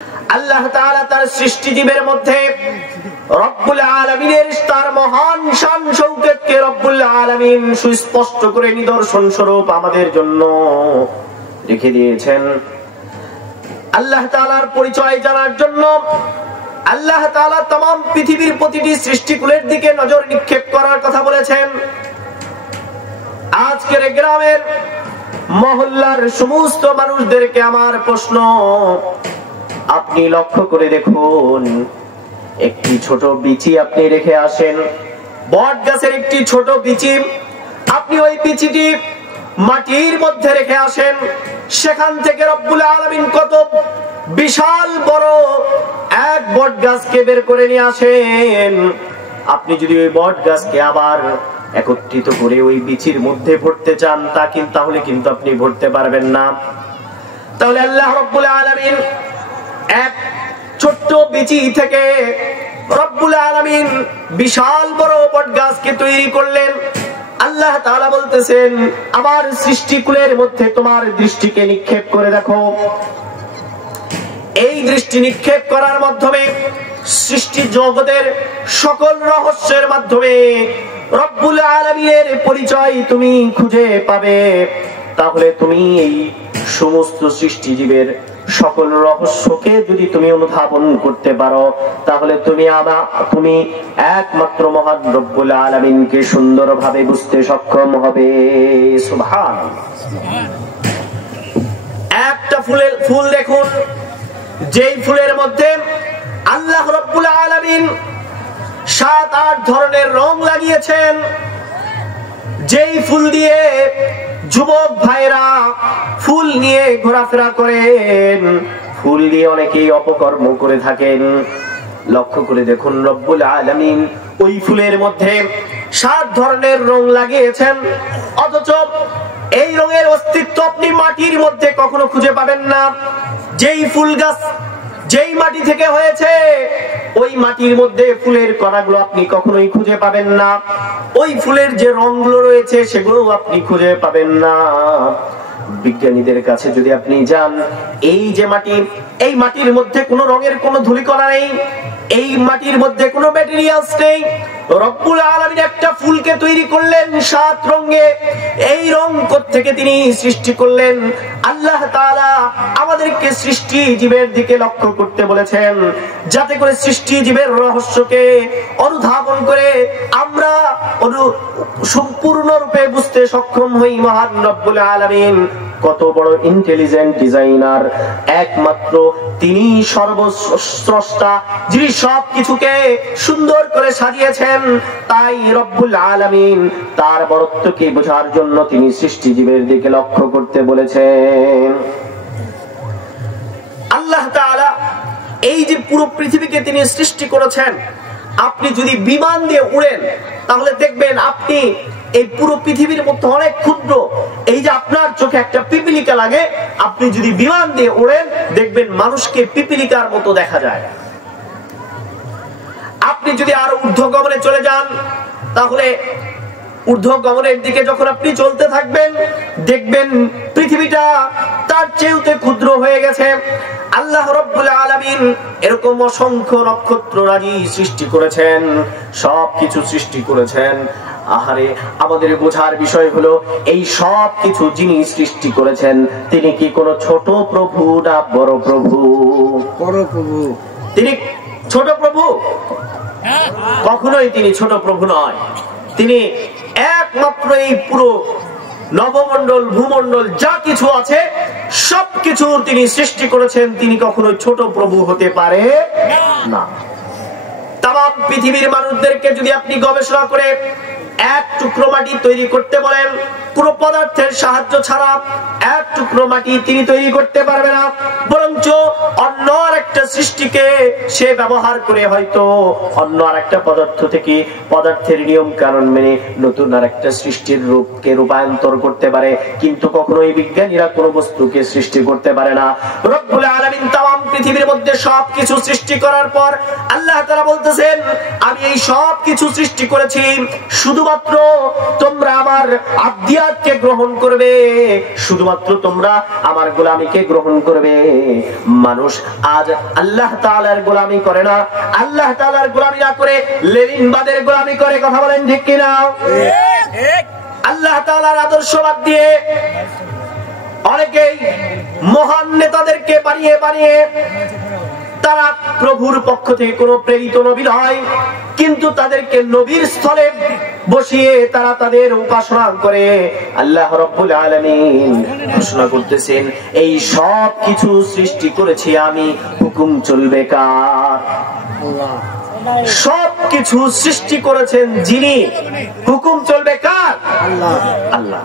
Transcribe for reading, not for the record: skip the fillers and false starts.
আল্লাহ তাআলা তার সৃষ্টি জীবের মধ্যে রব্বুল আলামিনের তার মহান শান শৌকতকে রব্বুল আলামিন সুস্পষ্ট করে নিদর্শন স্বরূপ আমাদের জন্য রেখে দিয়েছেন। আল্লাহ তাআলার পরিচয় জানার জন্য আল্লাহ তাআলা तमाम পৃথিবীর প্রতিটি সৃষ্টিকুলের দিকে নজর নিক্ষেপ করার কথা বলেছেন। আজকের গ্রামের মহল্লার সমস্ত মানুষদেরকে আমার প্রশ্ন, আপনি লক্ষ্য করে দেখুন, একটি ছোট বিচি আপনি রেখে আসেন, বট গাছের একটি ছোট বিচি, আপনি ওই বিচিটি মাটির মধ্যে রেখে আসেন, সেখান থেকে রব্বুল আলামিন কত বিশাল বড় এক বট গাছকে বের করে নিয়ে আসেন। আপনি যদি ওই বট গাছকে আবার একত্রিত করে ওই বিচির মধ্যে ভরতে চান তাহলে কিন্তু আপনি ভরতে পারবেন না। তাহলে আল্লাহ রব্বুল আলামিন এক ছোট্ট বিচি থেকে রব্বুল আলামিন বিশাল বড় বট গাছকে তৈরি করলেন। আল্লাহ তাআলা বলতেছেন, আমার সৃষ্টিকুলের মধ্যে তোমার দৃষ্টিকে নিক্ষেপ করে দেখো। এই দৃষ্টি নিক্ষেপ করার মাধ্যমে সৃষ্টি জগতের সকল রহস্যের মাধ্যমে রব্বুল আলামিনের পরিচয় তুমি খুঁজে পাবে। তাহলে তুমি এই সমস্ত সৃষ্টি জীবের সকল রহস্যকে যদি তুমি অনুধাবন করতে পারো, তাহলে তুমি একমাত্র মহান রব্বুল আলামিনকে সুন্দরভাবে বুঝতে সক্ষম হবে। সুবহানাল্লাহ। একটা ফুল দেখুন, যেই ফুলের মধ্যে আল্লাহ রব্বুল আলামিন 7-8 ধরনের রং লাগিয়েছেন, যেই ফুল দিয়ে যুবক ভাইরা ফুল নিয়ে ঘোরাফেরা করেন, ফুল দিয়ে অনেকেই অপকর্ম করে থাকেন। লক্ষ্য করে দেখুন, রব্বুল আলামিন ওই ফুলের মধ্যে 7 ধরনের রং লাগিয়েছেন, অথচ এই রঙের অস্তিত্ব আপনি মাটির মধ্যে কখনো খুঁজে পাবেন না। যেই ফুল গাছ যেই মাটি থেকে হয়েছে, ওই মাটির মধ্যে ফুলের কণাগুলো আপনি কখনোই খুঁজে পাবেন না। ওই ফুলের যে রংগুলো রয়েছে সেগুলো আপনি খুঁজে পাবেন না। বিজ্ঞানীদের কাছে যদি আপনি যান, এই যে মাটি, এই মাটির মধ্যে কোনো রঙের কোনো ধূলিকণা নেই, এই মাটির মধ্যে কোনো ম্যাটেরিয়ালস নেই। রব্বুল আলামিন একটা ফুলকে তৈরি করলেন 7 রঙে। এই রং থেকে তিনি সৃষ্টি করলেন। আল্লাহ তাআলা আমাদেরকে সৃষ্টি জীবের দিকে লক্ষ্য করতে বলেছেন, যাতে করে সৃষ্টি জীবের রহস্যকে অনুধাবন করে আমরা সম্পূর্ণরূপে বুঝতে সক্ষম হই। মহান রব্বুল আলামিন কত বড় ইন্টেলিজেন্ট ডিজাইনার, একমাত্র তিনি সর্বস্রষ্টা, যিনি সবকিছুকে সুন্দর করে সাজিয়েছেন। তাই রব্বুল আলামিন তার বড়ত্বকে বোঝার জন্য তিনি সৃষ্টি জীবের দিকে লক্ষ্য করতে বলেছেন। আল্লাহ তাআলা এই যে পুরো পৃথিবীকে তিনি সৃষ্টি করেছেন, আপনি যদি বিমান দিয়ে উড়েন তাহলে দেখবেন আপনি এই পুরো পৃথিবীর মধ্যে অনেক ক্ষুদ্র। এই যে আপনার চোখে একটা পিপিলিকা লাগে, আপনি যদি বিমান দিয়ে উড়েন দেখবেন মানুষকে পিপিলিকার মতো দেখা যায়। আপনি যদি আরো ঊর্ধ্বগমনে চলে যান, তাহলে ঊর্ধ্বগমনের দিকে যখন আপনি চলতে থাকবেন দেখবেন পৃথিবীটা তার চেয়েতে ক্ষুদ্র হয়ে গেছে। আল্লাহ রাব্বুল আলামিন এরকম অসংখ্য নক্ষত্ররাজি সৃষ্টি করেছেন, সবকিছু সৃষ্টি করেছেন। আহারে, আমাদের বোঝার বিষয় হলো এই সব কিছু যিনি সৃষ্টি করেছেন তিনি কি কোনো ছোট প্রভু না বড় প্রভু? বড় প্রভু। তিনি ছোট প্রভু? কখনোই তিনি ছোট প্রভু নয়। তিনি একমাত্র এই পুরো নবমণ্ডল, ভূমণ্ডল যা কিছু আছে সবকিছু তিনি সৃষ্টি করেছেন। তিনি কখনো ছোট প্রভু হতে পারে না। তাম পৃথিবীর মানুষদেরকে যদি আপনি গবেষণা করে এক টুকরো মাটি তৈরি করতে বলেন, কোনো পদার্থের সাহায্য ছাড়া এক টুকরো মাটি তিনি তৈরি করতে পারবে না, বরঞ্চ অন্য একটা সৃষ্টিকে সে ব্যবহার করে হয়তো অন্য আরেকটা পদার্থ থেকে পদার্থের নিয়ম কারণ মেনে নতুন আরেকটা সৃষ্টির রূপকে রূপান্তর করতে পারে, কিন্তু কখনোই বিজ্ঞানীরা কোনো বস্তুকে সৃষ্টি করতে পারে না। রব্বুল আলামিন তাম পৃথিবীর মধ্যে সবকিছু সৃষ্টি করার পর আল্লাহ তাআলা বলতেছেন, আমি এই সব কিছু সৃষ্টি করেছি শুধুমাত্র তোমরা আমার আব্দিয়াতকে গ্রহণ করবে, শুধুমাত্র তোমরা আমার গোলামীকে গ্রহণ করবে। মানুষ আজ আল্লাহ তাআলার গোলামী করে না, আল্লাহ তাআলার গোলামী না করে লেনিনবাদের গোলামী করে। কথা বলেন ঠিক কিনা? আল্লাহ তাআলার আদর্শবাদ দিয়ে অনেকেই মহান নেতাদেরকে বানিয়ে বানিয়ে তারা প্রভুর পক্ষ থেকে কোনো প্রেরিত নবী নয়, কিন্তু তাদেরকে নবীর স্থলে বসিয়ে তারা তাদের উপাসনা করে। আল্লাহ রাব্বুল আলামিন ঘোষণা করতেছেন, এই সব কিছু সৃষ্টি করেছি আমি, হুকুম চলবে কার? সব কিছু সৃষ্টি করেছেন যিনি, হুকুম চলবে কার? আল্লাহ।